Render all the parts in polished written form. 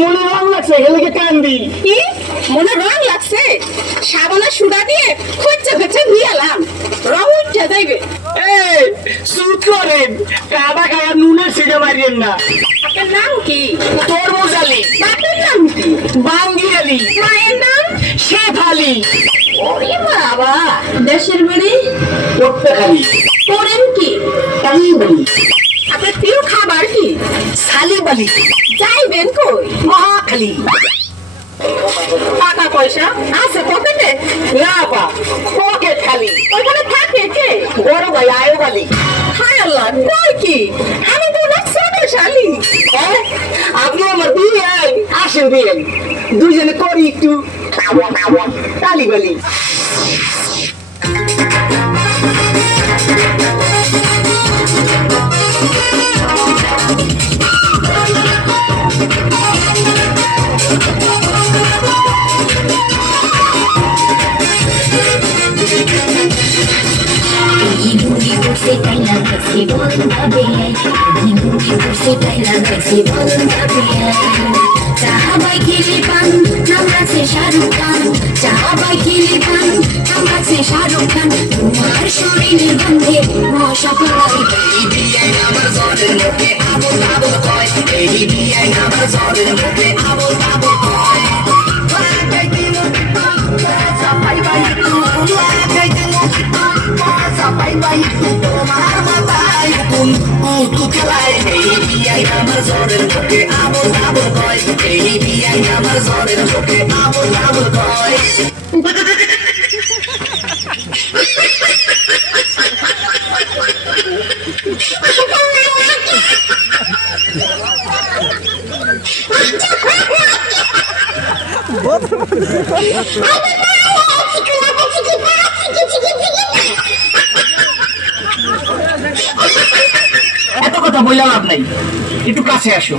মনে রং লাগছে এলাকে কান্দি। কি মনে রং লাগছে? সাবানের সুদা দিয়ে খুঁজছে খুঁজছে নিয়ালাম, রং উঠে যাইবে। এই সুদ করেন, কাদা খায়া নুনের ছিটে মারিয়েন না। আপনার নাম কি? তরমুজ আলী। বাপের নাম কি? বাঙ্গি আলী। মায়ের নাম? শেফ আলী। ওরে বাবা। দেশের বাড়ি? পট্টখালী। করেন কি? কালীবাড়ি। আপনার প্রিয় খাবার কি? সালিবালি। যাইবেন কই? মহাখালী। টাকা পয়সা আছে পকেটে? না বা, পকেট খালি। ওইখানে থাকে কে? বড় ভাই আয়ব আলী। হায় আল্লাহ, কই কি? আমি তো না ছোটশালী। হ্যাঁ, আপনি আমার বিয়ে আসেন বিয়ে, দুইজনে করি একটু তালিবালি। Ibuki kursi kaina kursi bolun tabiai. Ibuki kursi kaina kursi bolun tabiai. Sahabai kilipan, namra se Shahrukh Khan. Sahabai kilipan, namra se Shahrukh Khan. Tumar shorir gandhe mosha parai. Ei biyai amar zorer mukhe abul abul koy. Ei biyai amar zorer mukhe abul abul koy. Bye bye, তোমার মাথায় কোন উতু খেলায় এই বিয়াই আমার জরের মুখে আবল আবল কয় এই বিয়াই আমার জরের মুখে আবল আবল কয় এত কথা বললাম লাভ নাই, একটু কাছে আসো।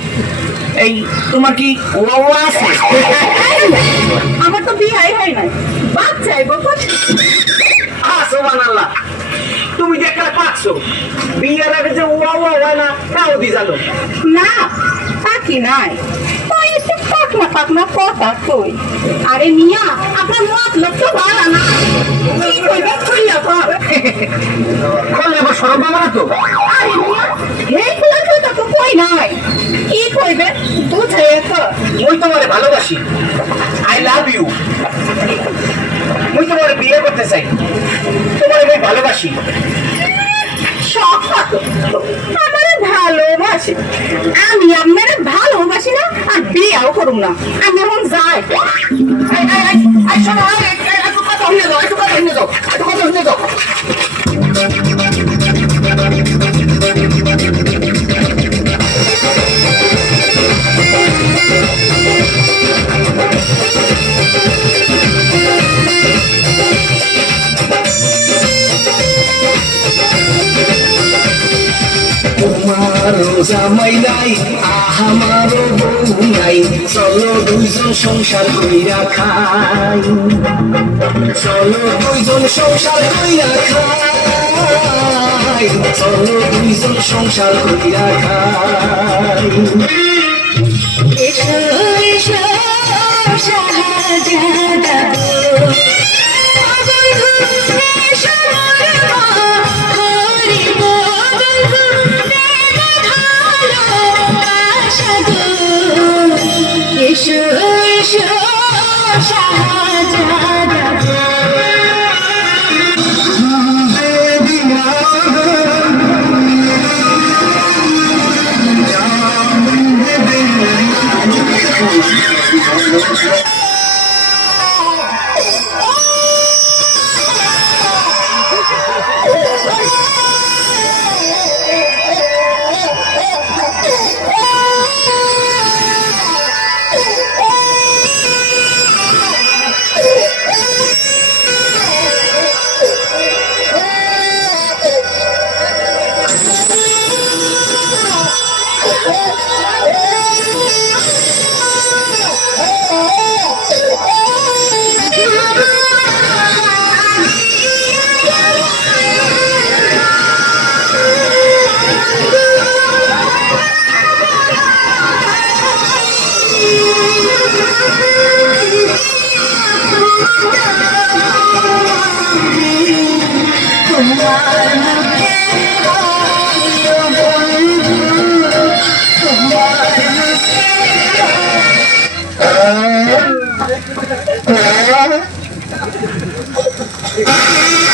এই তোমার কি ওয়া আছে? আমার তো বিয়ে হয় নাই, বাচ্চা আইব কোথা? সুবহানাল্লাহ, তুমি যে একটা পাচ্ছো বিয়ের আগে যে ওয়া হয় না তাও দি জানো না, তা কি নাই। ওই একটু পাকনা পাকনা কথা কই। আরে মিয়া, আপনার মতলব তো ভালো না। কি কইবা কইয়া কর। করলে আবার সরব বাবা না তো। আরে মিয়া, এই কুলা কথা তো কই নাই। কি কইবে বুঝাই তো। মুই তোমারে ভালোবাসি, আই লাভ ইউ। মুই তোমারে বিয়ে করতে চাই, তোমারে আমি ভালোবাসি। শখ কত আমার ভালোবাসি, আমি আপনার ভালোবাসি না আর বিয়েও করুম না। আমি এখন যাই। শোনো, একটু কথা শুনে যাও, একটু কথা শুনে যাও, একটু কথা শুনে যাও। তোমারও জামাই নাই আমারও বউ নাই, চলো দুইজন সংসার কইরা খাই, চলো দুইজন সংসার কইরা খাই, চলো দুইজন সংসার কইরা খাই। এসো এসো শাহজাদা এসো এসো শাহজাদা Thank you.